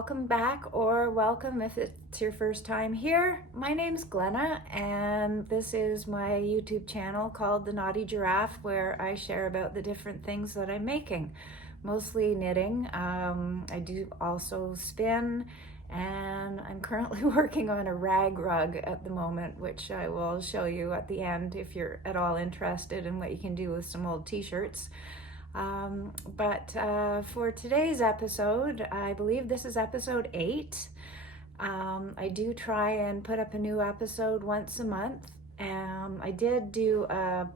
welcome back, or welcome if it's your first time here. My name's Glenna, and this is my YouTube channel called the Knotty Giraffe, where I share about the different things that I'm making, mostly knitting. I do also spin, and I'm currently working on a rag rug at the moment, which I will show you at the end if you're at all interested in what you can do with some old t-shirts. For today's episode, I believe this is episode 8. I do try and put up a new episode once a month. I did do a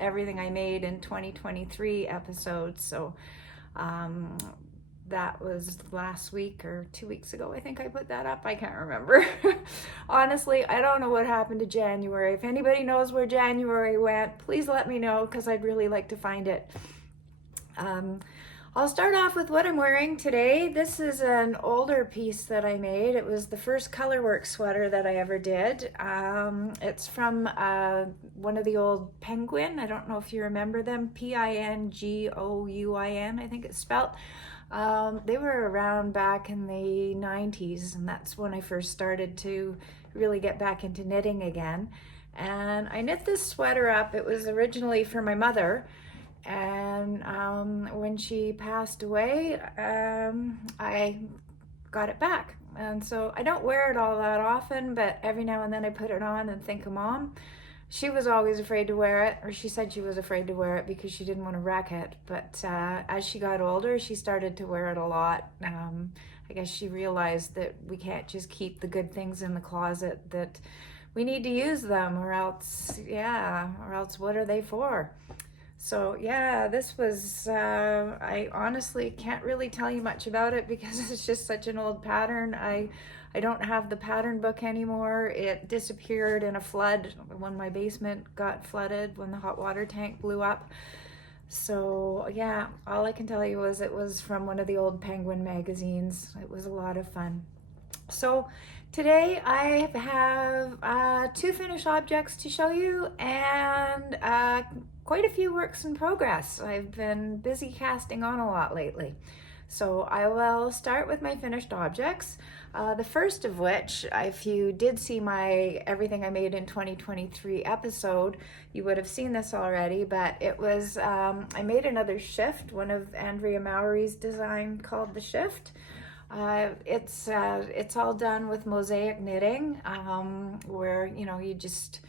everything I made in 2023 episodes. So that was last week or 2 weeks ago. I think I put that up. I can't remember. Honestly, I don't know what happened to January. If anybody knows where January went, please let me know, because I'd really like to find it. I'll start off with what I'm wearing today. This is an older piece that I made. It was the first colorwork sweater that I ever did. It's from one of the old Penguin. I don't know if you remember them. Pingoouin, I think it's spelt. They were around back in the 90s, and that's when I first started to really get back into knitting again. And I knit this sweater up. It was originally for my mother, and when she passed away, I got it back. And so I don't wear it all that often, but every now and then I put it on and think of Mom. She was always afraid to wear it, or she said she was afraid to wear it because she didn't want to wreck it. But as she got older, she started to wear it a lot. I guess she realized that we can't just keep the good things in the closet, that we need to use them, or else what are they for? So yeah, this was, I honestly can't really tell you much about it because it's just such an old pattern. I don't have the pattern book anymore. It disappeared in a flood when my basement got flooded, when the hot water tank blew up. So yeah, all I can tell you is it was from one of the old Penguin magazines. It was a lot of fun. So today I have 2 finished objects to show you, and quite a few works in progress. I've been busy casting on a lot lately. So I will start with my finished objects. The first of which, if you did see my Everything I Made in 2023 episode, you would have seen this already, but it was, I made another shift, one of Andrea Mowry's design called the shift. It's all done with mosaic knitting, where, you know, you just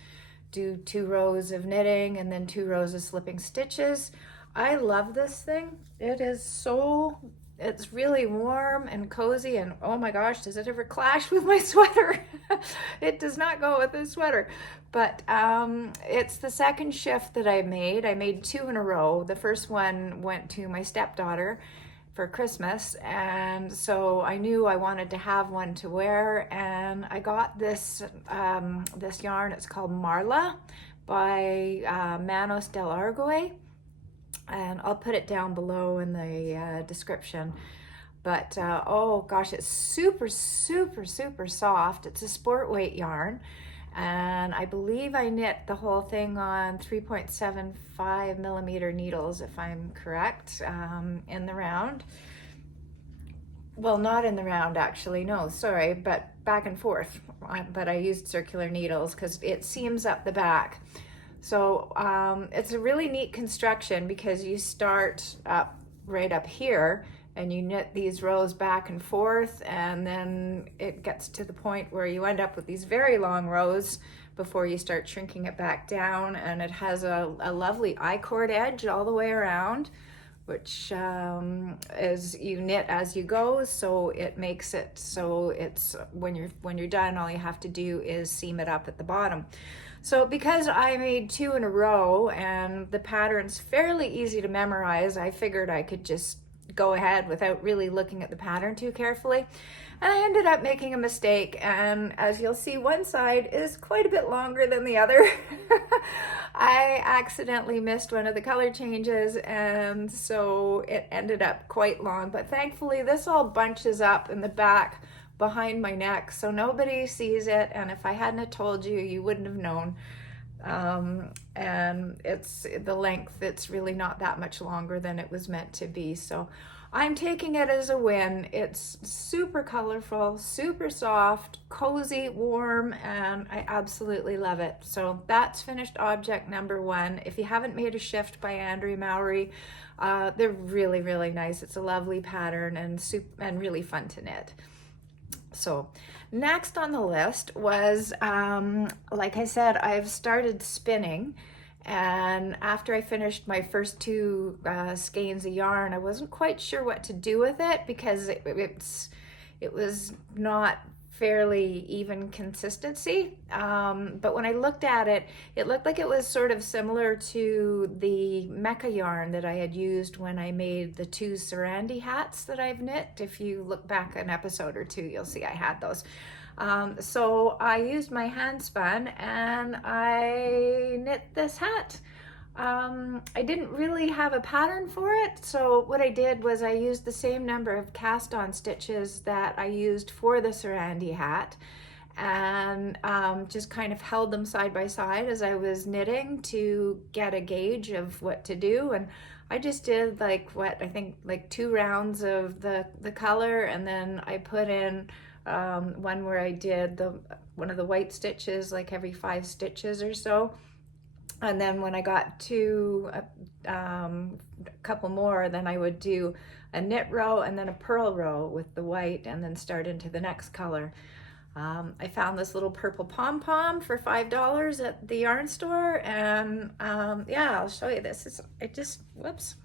do 2 rows of knitting and then 2 rows of slipping stitches. I love this thing. It's really warm and cozy, and oh my gosh, does it ever clash with my sweater? It does not go with the sweater, but it's the second shift that I made. I made 2 in a row. The first one went to my stepdaughter for Christmas, and so I knew I wanted to have one to wear, and I got this this yarn. It's called Marla by Manos del Argoe, and I'll put it down below in the description. But oh gosh, it's super soft. It's a sport weight yarn, and I believe I knit the whole thing on 3.75 millimeter needles, if I'm correct, in the round. Well, not in the round actually, no, sorry, but back and forth. But I used circular needles because it seams up the back. So it's a really neat construction because you start up right up here and you knit these rows back and forth, and then it gets to the point where you end up with these very long rows before you start shrinking it back down. And it has a lovely I-cord edge all the way around, which is you knit as you go, so it makes it so it's when you're done, all you have to do is seam it up at the bottom. So because I made 2 in a row and the pattern's fairly easy to memorize, I figured I could just go ahead without really looking at the pattern too carefully. And I ended up making a mistake, and as you'll see, one side is quite a bit longer than the other. I accidentally missed one of the color changes, and so it ended up quite long. But thankfully this all bunches up in the back behind my neck, so nobody sees it, and if I hadn't have told you, you wouldn't have known. And it's the length, it's really not that much longer than it was meant to be. So I'm taking it as a win. It's super colorful, super soft, cozy, warm, and I absolutely love it. So that's finished object number 1. If you haven't made a shift by Andrea Mowry, they're really, really nice. It's a lovely pattern and really fun to knit. So next on the list was, like I said, I've started spinning. And after I finished my first 2 skeins of yarn, I wasn't quite sure what to do with it because it was not fairly even consistency. But when I looked at it, it looked like it was sort of similar to the mecha yarn that I had used when I made the 2 Sarandi hats that I've knit. If you look back an episode or 2, you'll see I had those. So I used my hand spun and I knit this hat. I didn't really have a pattern for it, so what I did was I used the same number of cast on stitches that I used for the Sarandi hat, and just kind of held them side by side as I was knitting to get a gauge of what to do. And I just did like I think 2 rounds of the color, and then I put in one where I did one of the white stitches like every 5 stitches or so. And then when I got to a couple more, then I would do a knit row and then a purl row with the white, and then start into the next color. I found this little purple pom-pom for $5 at the yarn store, and yeah, I'll show you this. Whoops.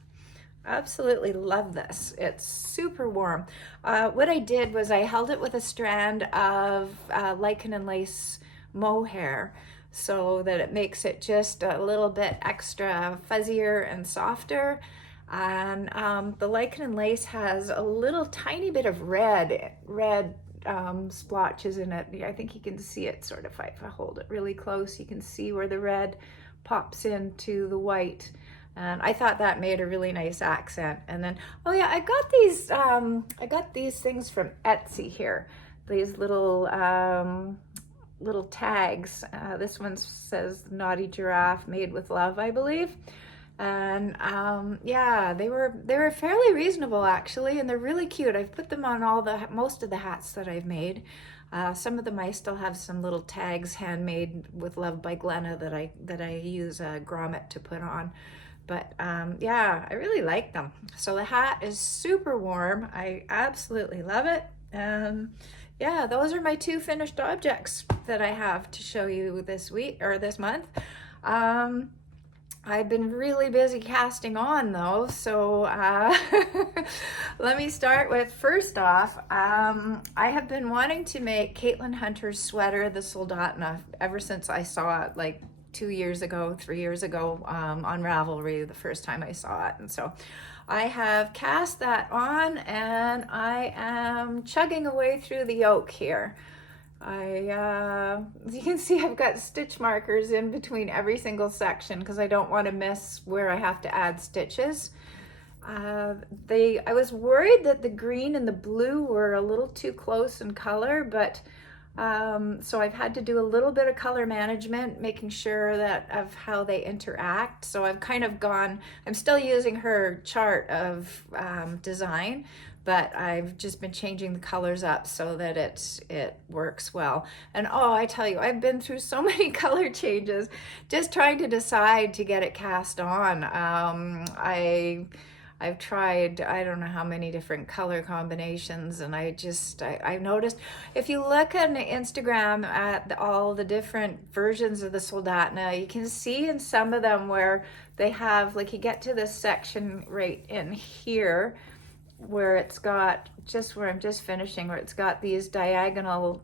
Absolutely love this. It's super warm. What I did was I held it with a strand of lichen and lace mohair so that it makes it just a little bit extra fuzzier and softer. And the lichen and lace has a little tiny bit of red splotches in it. I think you can see it sort of, if I hold it really close, you can see where the red pops into the white. And I thought that made a really nice accent. And then, oh yeah, I got these things from Etsy here. These little tags. This one says Knotty Giraffe, made with love, I believe. And yeah, they were fairly reasonable actually, and they're really cute. I've put them on most of the hats that I've made. Some of them I still have some little tags handmade with love by Glenna that I use a grommet to put on. But yeah, I really like them. So the hat is super warm. I absolutely love it. Yeah, those are my 2 finished objects that I have to show you this week or this month. I've been really busy casting on though, so let me start with, first off, I have been wanting to make Caitlin Hunter's sweater, the Soldotna, ever since I saw it like 3 years ago on Ravelry, the first time I saw it. And so I have cast that on, and I am chugging away through the yoke here. As you can see, I've got stitch markers in between every single section because I don't want to miss where I have to add stitches. I was worried that the green and the blue were a little too close in color, but so I've had to do a little bit of color management, making sure of how they interact. So I've kind of I'm still using her chart of design, but I've just been changing the colors up so that it works well. And oh, I tell you, I've been through so many color changes just trying to decide to get it cast on. I've tried, I don't know how many different color combinations, and I noticed, if you look on Instagram at all the different versions of the Soldotna, you can see in some of them where they have, like, you get to this section right in here, where it's got, just where I'm just finishing, where it's got these diagonal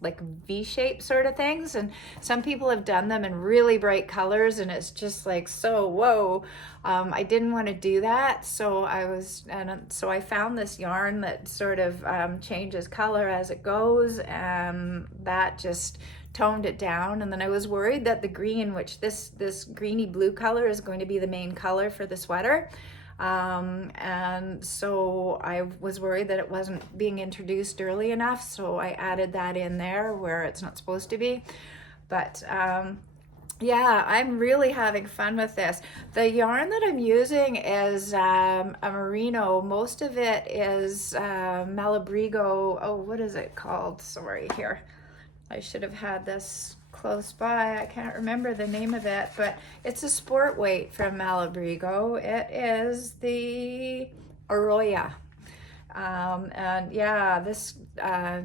like V-shape sort of things, and some people have done them in really bright colors, and it's just like, so whoa. I didn't want to do that, so I found this yarn that sort of changes color as it goes, and that just toned it down. And then I was worried that the green, which this greeny blue color is going to be the main color for the sweater, and so I was worried that it wasn't being introduced early enough, so I added that in there where it's not supposed to be. But Yeah, I'm really having fun with this. The yarn that I'm using is a merino. Most of it is Malabrigo. Oh, what is it called? Sorry, here. I should have had this close by. I can't remember the name of it, but it's a sport weight from Malabrigo. It is the Arroya. And yeah, this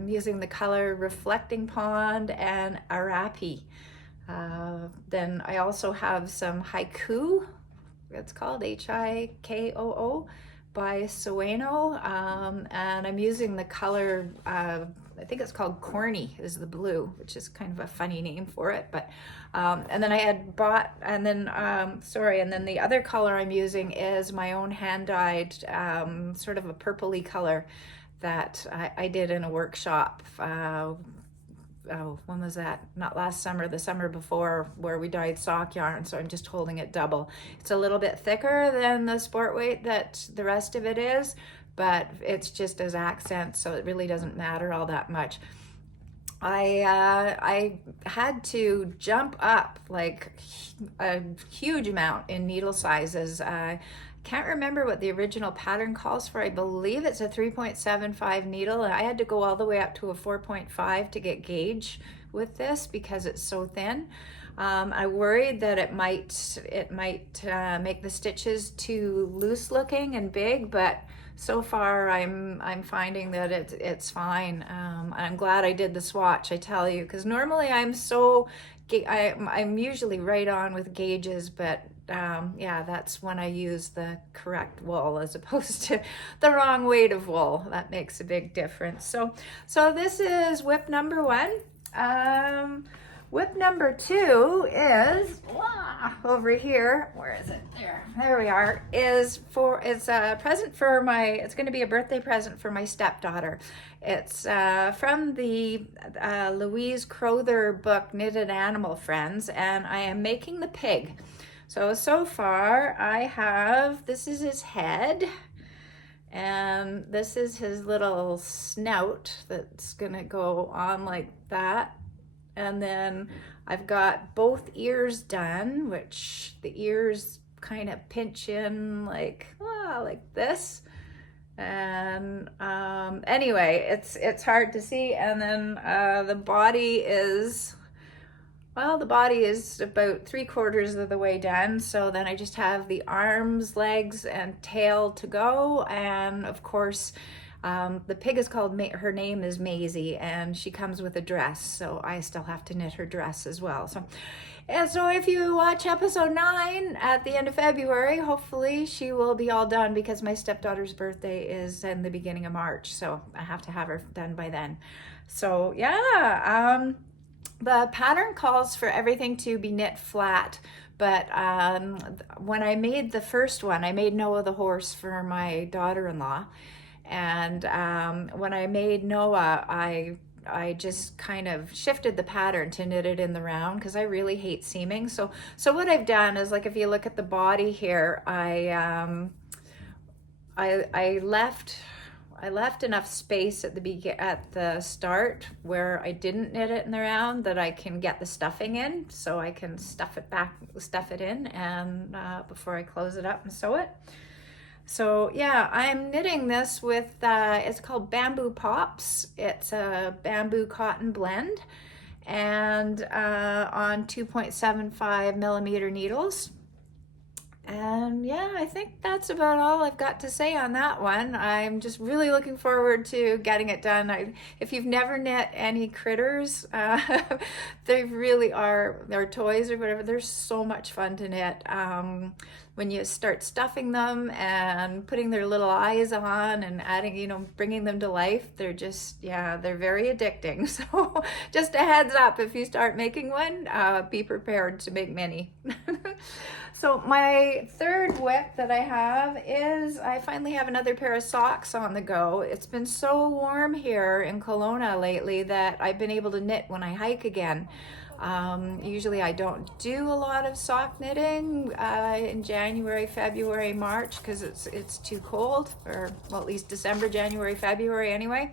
using the color Reflecting Pond and Arapi. Then I also have some Haiku. It's called Hikoo by Sueno. And I'm using the color, I think it's called Corny is the blue, which is kind of a funny name for it. But and then I had bought, and then and then the other color I'm using is my own hand-dyed, sort of a purpley color that I did in a workshop. Oh, when was that? Not last summer, the summer before, where we dyed sock yarn. So I'm just holding it double. It's a little bit thicker than the sport weight that the rest of it is, but it's just as accents, so it really doesn't matter all that much. I had to jump up like a huge amount in needle sizes. Can't remember what the original pattern calls for. I believe it's a 3.75 needle, and I had to go all the way up to a 4.5 to get gauge with this because it's so thin. I worried that it might make the stitches too loose looking and big, but so far I'm finding that it's fine. I'm glad I did the swatch, I tell you, because normally I'm usually right on with gauges, but yeah, that's when I use the correct wool as opposed to the wrong weight of wool. That makes a big difference. So this is whip number 1. Whip number 2 is over here. Where is it? There we are. It's a present for it's going to be a birthday present for my stepdaughter. It's from the Louise Crowther book, Knitted Animal Friends, and I am making the pig. So far I have, this is his head, and this is his little snout that's gonna go on like that. And then I've got both ears done, which the ears kind of pinch in like this. And anyway, it's hard to see. And then the body is, well, the body is about 3/4 of the way done. So then I just have the arms, legs, and tail to go. And of course, the pig is called, her name is Maise, and she comes with a dress. So I still have to knit her dress as well. So if you watch episode 9 at the end of February, hopefully she will be all done because my stepdaughter's birthday is in the beginning of March. So I have to have her done by then. So yeah, the pattern calls for everything to be knit flat, but when I made the first one, I made Noah the horse for my daughter-in-law, and when I made Noah, I just kind of shifted the pattern to knit it in the round because I really hate seaming. So what I've done is, like, if you look at the body here, I left enough space at the start where I didn't knit it in the round that I can get the stuffing in, so I can stuff it in, and before I close it up and sew it. So yeah, I'm knitting this with it's called Bamboo Pops. It's a bamboo cotton blend, and on 2.75 millimeter needles. And yeah, I think that's about all I've got to say on that one. I'm just really looking forward to getting it done. If you've never knit any critters, they really are, they're toys or whatever, they're so much fun to knit. When you start stuffing them and putting their little eyes on and adding, bringing them to life, they're just, yeah, they're very addicting. So just a heads up, if you start making one, be prepared to make many. So my third whip that I have is, I finally have another pair of socks on the go. It's been so warm here in Kelowna lately that I've been able to knit when I hike again. Usually I don't do a lot of sock knitting in January, February, March, because it's too cold, or well, at least December, January, February anyway.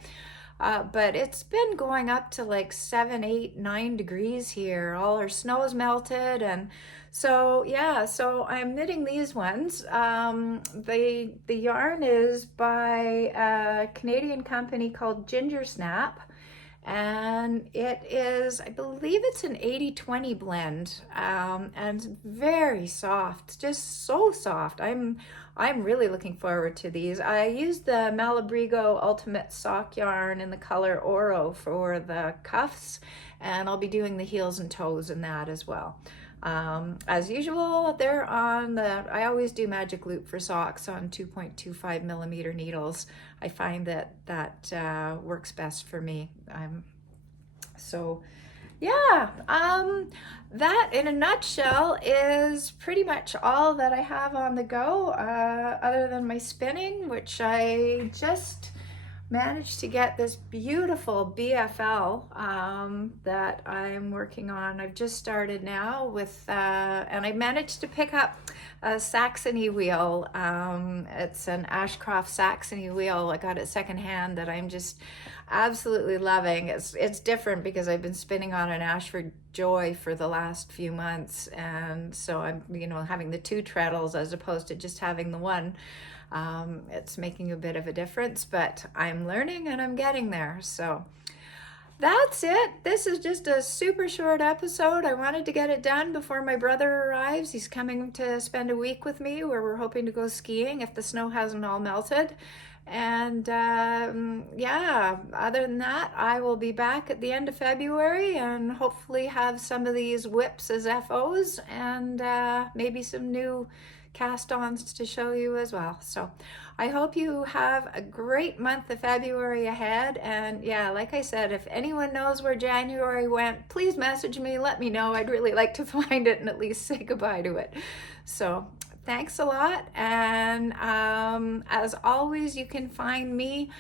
but it's been going up to like 7, 8, 9 degrees here. All our snow's melted, and so yeah, so I'm knitting these ones. The yarn is by a Canadian company called Ginger Snap, and it is, I believe it's an 80-20 blend, and very soft, just so soft. I'm really looking forward to these. I used the Malabrigo Ultimate Sock yarn in the color Oro for the cuffs, and I'll be doing the heels and toes in that as well. As usual, they're on I always do magic loop for socks on 2.25 millimeter needles. I find that works best for me. So yeah, that in a nutshell is pretty much all that I have on the go, other than my spinning, which I just managed to get this beautiful BFL that I'm working on. I've just started now with, and I managed to pick up a Saxony wheel. It's an Ashcroft Saxony wheel. I got it secondhand that I'm just absolutely loving. It's different because I've been spinning on an Ashford Joy for the last few months, and so I'm having the two treadles as opposed to just having the one. It's making a bit of a difference, but I'm learning and I'm getting there. So that's it. This is just a super short episode. I wanted to get it done before my brother arrives. He's coming to spend a week with me, where we're hoping to go skiing if the snow hasn't all melted. And yeah, other than that, I will be back at the end of February and hopefully have some of these whips as FOs, and maybe some new cast-ons to show you as well. So I hope you have a great month of February ahead. And yeah, like I said, if anyone knows where January went, please message me, let me know. I'd really like to find it and at least say goodbye to it. So thanks a lot, and as always, you can find me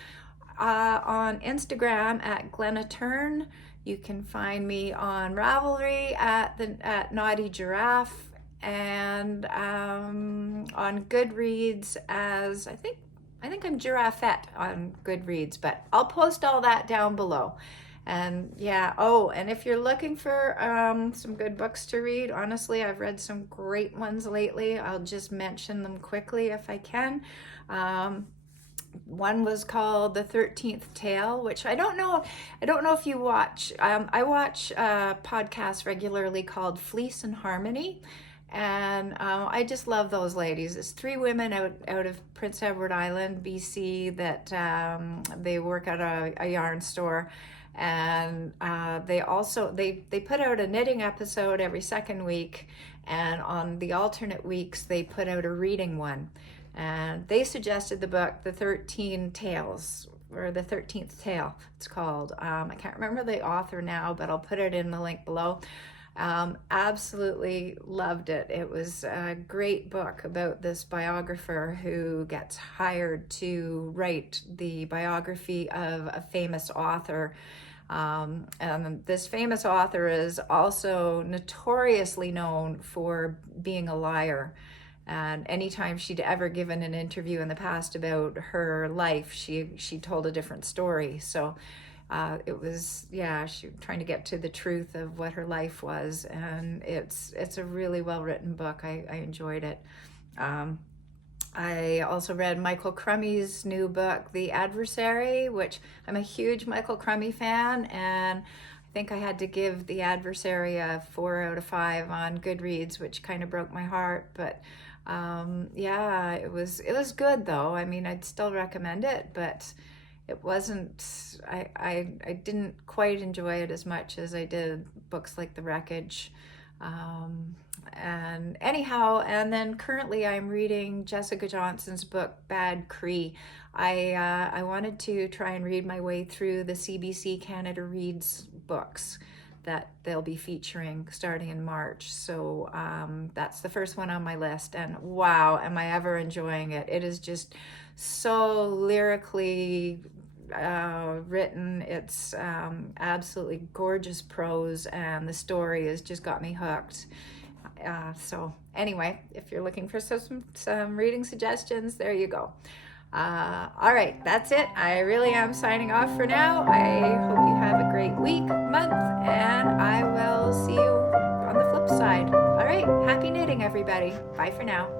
on Instagram at Glenna Turn. You can find me on Ravelry at KnottyGiraffe, and on Goodreads as I think I'm Giraffette on Goodreads, but I'll post all that down below. And yeah, oh, and if you're looking for some good books to read, honestly, I've read some great ones lately. I'll just mention them quickly if I can. One was called The 13th Tale, which I don't know if you watch. I watch a podcast regularly called Fleece and Harmony. And I just love those ladies. It's 3 women out of Prince Edward Island, BC, that they work at a yarn store. And they put out a knitting episode every second week, and on the alternate weeks they put out a reading one. And they suggested the book The 13 Tales, or The 13th Tale it's called. I can't remember the author now, but I'll put it in the link below. Absolutely loved it. It was a great book about this biographer who gets hired to write the biography of a famous author. And this famous author is also notoriously known for being a liar. And anytime she'd ever given an interview in the past about her life, she told a different story. So it was, yeah, she was trying to get to the truth of what her life was, and it's a really well written book. I enjoyed it. I also read Michael Crummy's new book, The Adversary, which I'm a huge Michael Crummy fan, and I think I had to give The Adversary a 4 out of 5 on Goodreads, which kind of broke my heart. But yeah, it was good though. I mean, I'd still recommend it, but it wasn't, I didn't quite enjoy it as much as I did books like The Wreckage. And anyhow, and then currently I'm reading Jessica Johnson's book, Bad Cree. I wanted to try and read my way through the CBC Canada Reads books that they'll be featuring starting in March. So that's the first one on my list, and wow, am I ever enjoying it. It is just so lyrically written. It's absolutely gorgeous prose, and the story has just got me hooked. So anyway, if you're looking for some reading suggestions, there you go. All right, that's it. I really am signing off for now. I hope you have a great week, month, and I will see you on the flip side. All right, happy knitting, everybody. Bye for now.